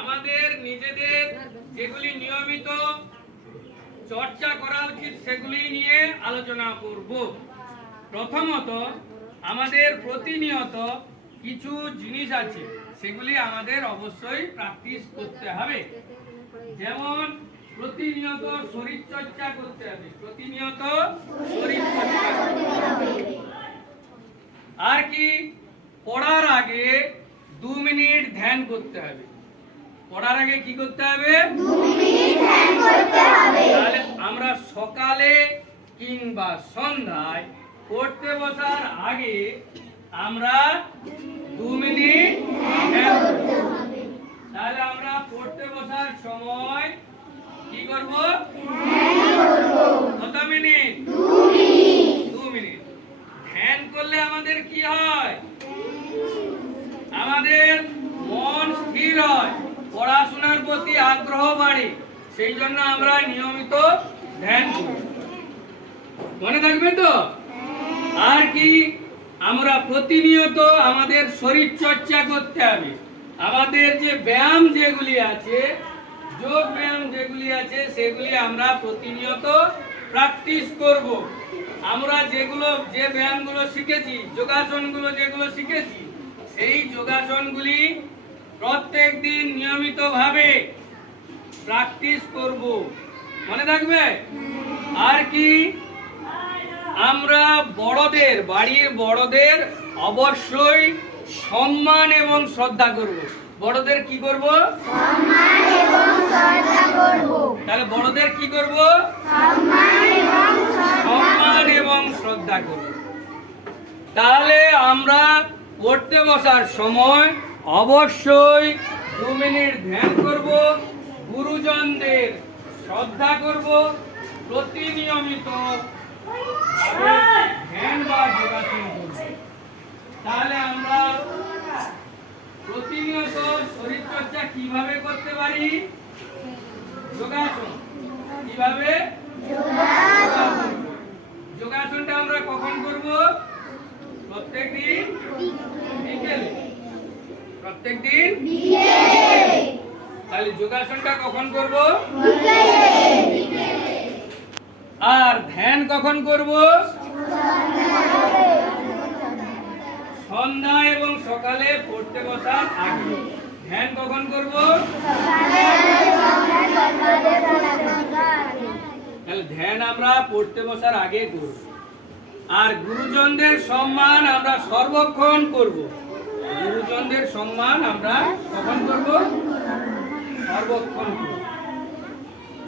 আমাদের নিজেদের যেগুলি নিয়মিত চর্চা করা উচিত সেগুলি নিয়ে আলোচনা করব। প্রথমত, আমাদের প্রতিনিয়ত কিছু জিনিস আছে সেগুলি আমাদের অবশ্যই প্র্যাকটিস করতে হবে। যেমন প্রতিনিয়ত শরীর চর্চা করতে হবে, প্রতিনিয়ত শরীর চর্চা করতে হবে। আর কি, পড়ার আগে 2 মিনিট ধ্যান করতে হবে। পড়ার আগে কি করতে হবে? 2 মিনিট ধ্যান করতে হবে। তাহলে আমরা সকালে কিংবা সন্ধ্যায় পড়তে বসার আগে আমরা 2 মিনিট ধ্যান করতে হবে। তাহলে আমরা পড়তে বসার সময় কি করব? ধ্যান করব। কত মিনিট? 2 মিনিট। 2 মিনিট। ধ্যান করলে আমাদের কি হয়? আমাদের মন স্থির হয়, পড়াশোনার প্রতি আগ্রহ বাড়ে। সেই জন্য আমরা নিয়মিত ধ্যান করি। মনে থাকবে তো? আর কি, আমরা প্রতিনিয়ত আমাদের শরীর চর্চা করতে হবে। আমাদের যে ব্যায়াম যেগুলি আছে, যোগ ব্যায়াম যেগুলি আছে, সেগুলি আমরা প্রতিনিয়ত প্র্যাকটিস করব। আমরা যে ব্যায়ামগুলো শিখেছি, যোগাসনগুলো যেগুলো শিখেছি, সেই যোগাসনগুলি প্রত্যেক দিন নিয়মিতভাবে প্র্যাকটিস করব। মনে থাকবে? আর কি, আমরা বাড়ির বড়দের অবশ্যই সম্মান এবং শ্রদ্ধা করব। বড়দের কি করব? সম্মান এবং শ্রদ্ধা করব। তাহলে বড়দের কি করব? সম্মান এবং সম্মান এবং শ্রদ্ধা করব। তাহলে আমরা পড়তে বসার সময় অবশ্যই 2 মিনিট ধ্যান করব, গুরুজনদের শ্রদ্ধা করব, প্রতিনিয়মিত ধ্যান বা যোগাসন করব। তাহলে আমরা প্রতিনিয়ত শরীর চর্চা কিভাবে করতে পারি? যোগাসন। কিভাবে? যোগাসন। যোগাসনটা আমরা কখন করব? প্রত্যেকদিন বিকেলে। প্রত্যেকদিন বিকেলে। তাহলে যোগাসনটা কখন করব? বিকেলে। আর ধ্যান কখন করব? সন্ধ্যা এবং সকালে পড়তে বসার আগে। ধ্যান কখন করব? তাহলে ধ্যান আমরা পড়তে বসার আগে করব। আর গুরুজনদের সম্মান আমরা সর্বক্ষণ করব। গুরুজনদের সম্মান আমরা কখন করব? সর্বক্ষণ করব।